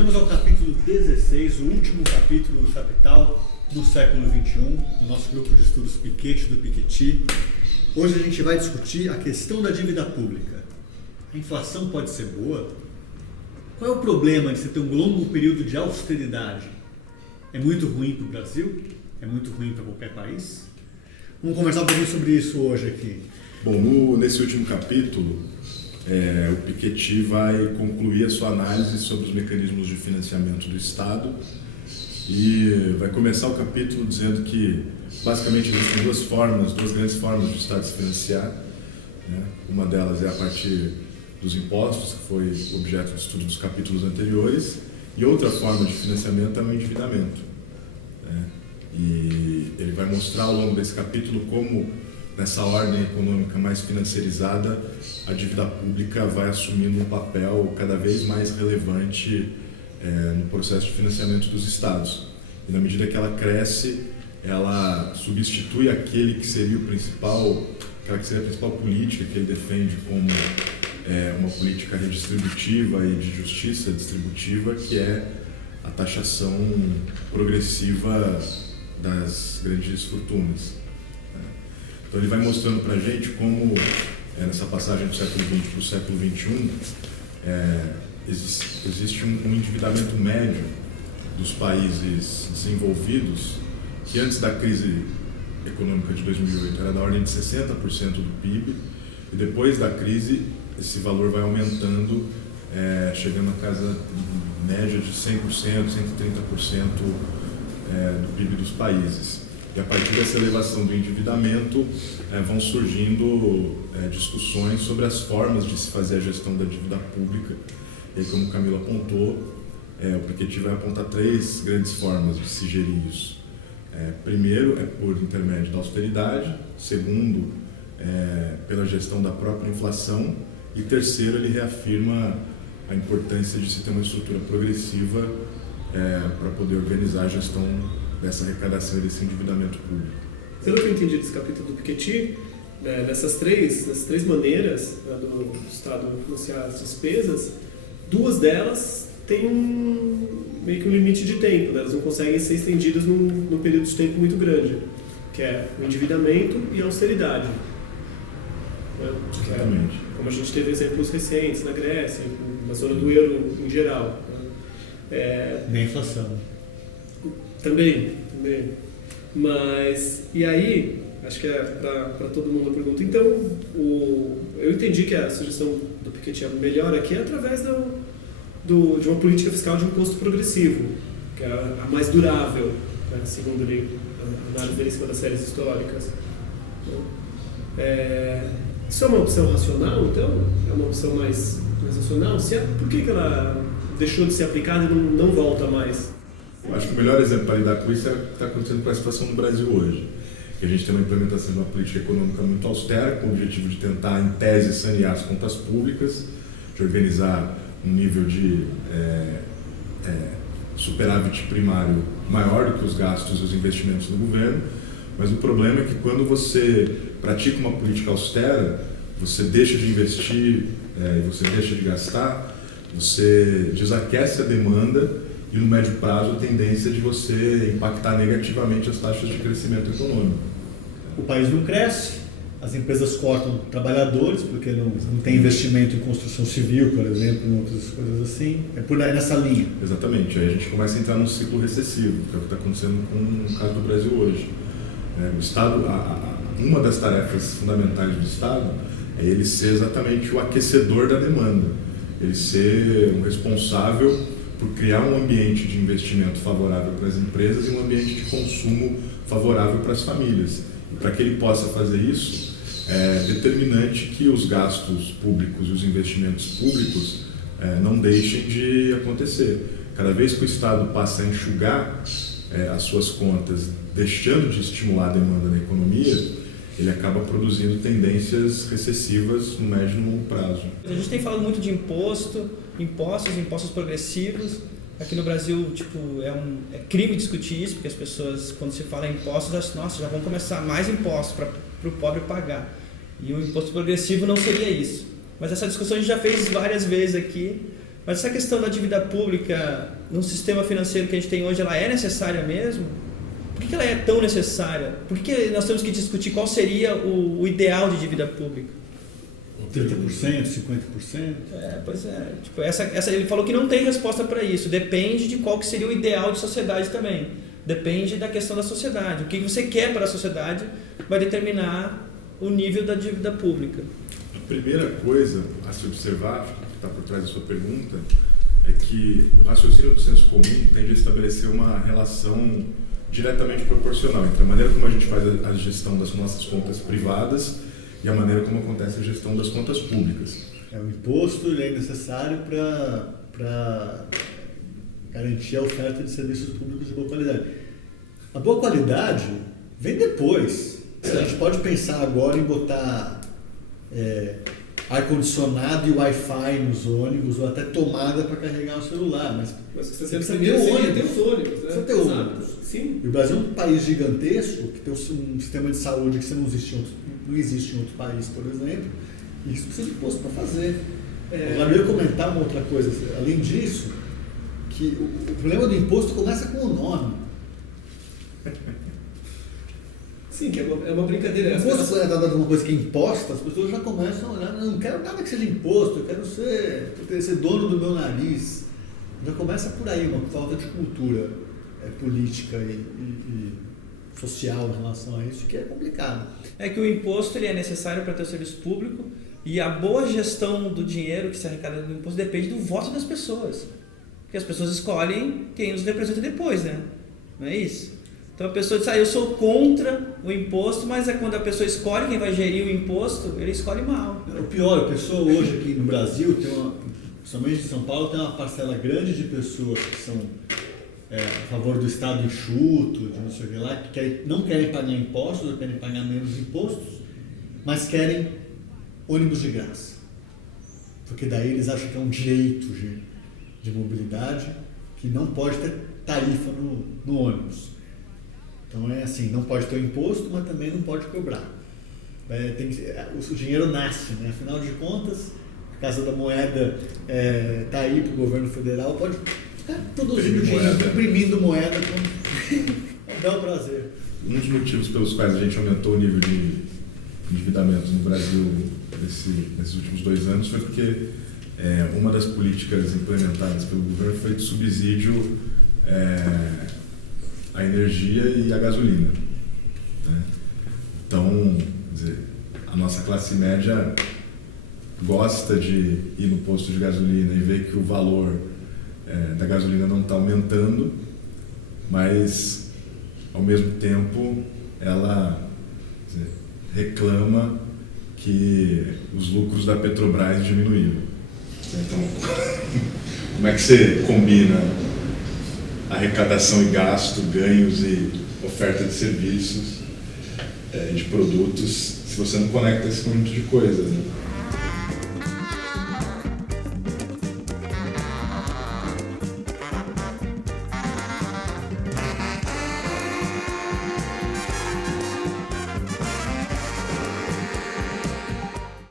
Chegamos ao capítulo 16, o último capítulo do Capital do século XXI, do nosso grupo de estudos Piketty do Piketty. Hoje a gente vai discutir a questão da dívida pública. A inflação pode ser boa? Qual é o problema de você ter um longo período de austeridade? É muito ruim para o Brasil? É muito ruim para qualquer país? Vamos conversar um pouquinho sobre isso hoje aqui. Bom, nesse último capítulo, o Piketty vai concluir a sua análise sobre os mecanismos de financiamento do Estado e vai começar o capítulo dizendo que, basicamente, existem duas grandes formas do Estado se financiar. Né? Uma delas é a partir dos impostos, que foi objeto de estudo dos capítulos anteriores, e outra forma de financiamento é o endividamento. Né? E ele vai mostrar ao longo desse capítulo como, nessa ordem econômica mais financiarizada, a dívida pública vai assumindo um papel cada vez mais relevante no processo de financiamento dos estados. E na medida que ela cresce, ela substitui aquela que seria a principal política que ele defende como uma política redistributiva e de justiça distributiva, que é a taxação progressiva das grandes fortunas. Então ele vai mostrando para a gente como, nessa passagem do século XX para o século XXI, existe um endividamento médio dos países desenvolvidos, que antes da crise econômica de 2008 era da ordem de 60% do PIB, e depois da crise esse valor vai aumentando, chegando a casa média de 100%, 130% do PIB dos países. E a partir dessa elevação do endividamento, vão surgindo discussões sobre as formas de se fazer a gestão da dívida pública. E como o Camilo apontou, o Piketty vai apontar 3 grandes formas de se gerir isso. Primeiro é por intermédio da austeridade, segundo pela gestão da própria inflação, e terceiro ele reafirma a importância de se ter uma estrutura progressiva para poder organizar a gestão dessa arrecadação e desse endividamento público. Pelo que eu entendi desse capítulo do Piketty, dessas três maneiras do Estado financiar as despesas, 2 delas têm meio que um limite de tempo, né? Elas não conseguem ser estendidas num período de tempo muito grande, que é o endividamento e a austeridade. Né? Exatamente. Como a gente teve exemplos recentes na Grécia, na zona do euro em geral. Né? Nem a inflação. Também. Mas, e aí, acho que para todo mundo a pergunta. Então, eu entendi que a sugestão do Piketty melhor aqui é através de uma política fiscal de imposto progressivo, que é a mais durável, né, segundo a análise em cima das séries históricas. Isso é uma opção racional, então? É uma opção mais racional? Por que ela deixou de ser aplicada e não volta mais? Eu acho que o melhor exemplo para lidar com isso é o que está acontecendo com a situação no Brasil hoje. Que a gente tem uma implementação de uma política econômica muito austera, com o objetivo de tentar, em tese, sanear as contas públicas, de organizar um nível de superávit primário maior do que os gastos e os investimentos do governo. Mas o problema é que quando você pratica uma política austera, você deixa de investir e você deixa de gastar, você desaquece a demanda e no médio prazo a tendência de você impactar negativamente as taxas de crescimento econômico. O país não cresce, as empresas cortam trabalhadores porque não tem investimento em construção civil, por exemplo, em outras coisas assim. É por aí nessa linha. Exatamente, aí a gente começa a entrar num ciclo recessivo, que é o que está acontecendo com o caso do Brasil hoje. O Estado, uma das tarefas fundamentais do Estado é ele ser exatamente o aquecedor da demanda, ele ser um responsável por criar um ambiente de investimento favorável para as empresas e um ambiente de consumo favorável para as famílias. E para que ele possa fazer isso, é determinante que os gastos públicos e os investimentos públicos não deixem de acontecer. Cada vez que o Estado passa a enxugar as suas contas, deixando de estimular a demanda na economia, ele acaba produzindo tendências recessivas no médio e no longo prazo. A gente tem falado muito de impostos progressivos. Aqui no Brasil, é crime discutir isso, porque as pessoas, quando se fala em impostos, acham, nossa, já vão começar mais impostos para o pobre pagar. E o imposto progressivo não seria isso. Mas essa discussão a gente já fez várias vezes aqui. Mas essa questão da dívida pública no sistema financeiro que a gente tem hoje, ela é necessária mesmo? Por que ela é tão necessária? Por que nós temos que discutir qual seria o ideal de dívida pública? 30%, 50%? Pois é. Tipo, ele falou que não tem resposta para isso. Depende de qual que seria o ideal de sociedade também. Depende da questão da sociedade. O que você quer para a sociedade vai determinar o nível da dívida pública. A primeira coisa a se observar, que está por trás da sua pergunta, é que o raciocínio do senso comum tende a estabelecer uma relação diretamente proporcional entre a maneira como a gente faz a gestão das nossas contas privadas e a maneira como acontece a gestão das contas públicas. O imposto ele é necessário para garantir a oferta de serviços públicos de boa qualidade. A boa qualidade vem depois. A gente pode pensar agora em botar ar-condicionado e Wi-Fi nos ônibus ou até tomada para carregar o celular, mas você precisa ter ônibus. Tem os ônibus, né? Precisa ter ônibus. Sim. E o Brasil é um país gigantesco que tem um sistema de saúde que não existe em outro país, por exemplo, e isso precisa de imposto para fazer. Eu ia comentar uma outra coisa, além disso, que o problema do imposto começa com o nome. Sim, que é uma brincadeira. Imposto é dado uma coisa que é imposta, as pessoas já começam a olhar, não quero nada que seja imposto, eu quero ser dono do meu nariz. Já começa por aí, uma falta de cultura política e social em relação a isso, que é complicado. É que o imposto ele é necessário para ter o serviço público e a boa gestão do dinheiro que se arrecada do imposto depende do voto das pessoas. Porque as pessoas escolhem quem os representa depois, né? Não é isso? Então a pessoa diz, eu sou contra o imposto, mas é quando a pessoa escolhe quem vai gerir o imposto, ele escolhe mal. O pior, a pessoa hoje aqui no Brasil, principalmente em São Paulo, tem uma parcela grande de pessoas que são a favor do Estado enxuto, de não sei o que lá, que não querem pagar impostos, ou querem pagar menos impostos, mas querem ônibus de graça. Porque daí eles acham que é um direito de mobilidade, que não pode ter tarifa no ônibus. Então é assim, não pode ter o imposto, mas também não pode cobrar. O dinheiro nasce, né? Afinal de contas, a Casa da Moeda está aí para o governo federal, pode ficar produzindo dinheiro, imprimindo moeda com bel prazer. Um dos motivos pelos quais a gente aumentou o nível de endividamento no Brasil nesses últimos 2 anos foi porque uma das políticas implementadas pelo governo foi de subsídio à energia e à gasolina, né? Então, quer dizer, a nossa classe média gosta de ir no posto de gasolina e ver que o valor da gasolina não está aumentando, mas ao mesmo tempo ela reclama que os lucros da Petrobras diminuíram. Então, como é que você combina arrecadação e gasto, ganhos e oferta de serviços, de produtos, se você não conecta esse conjunto de coisas, né?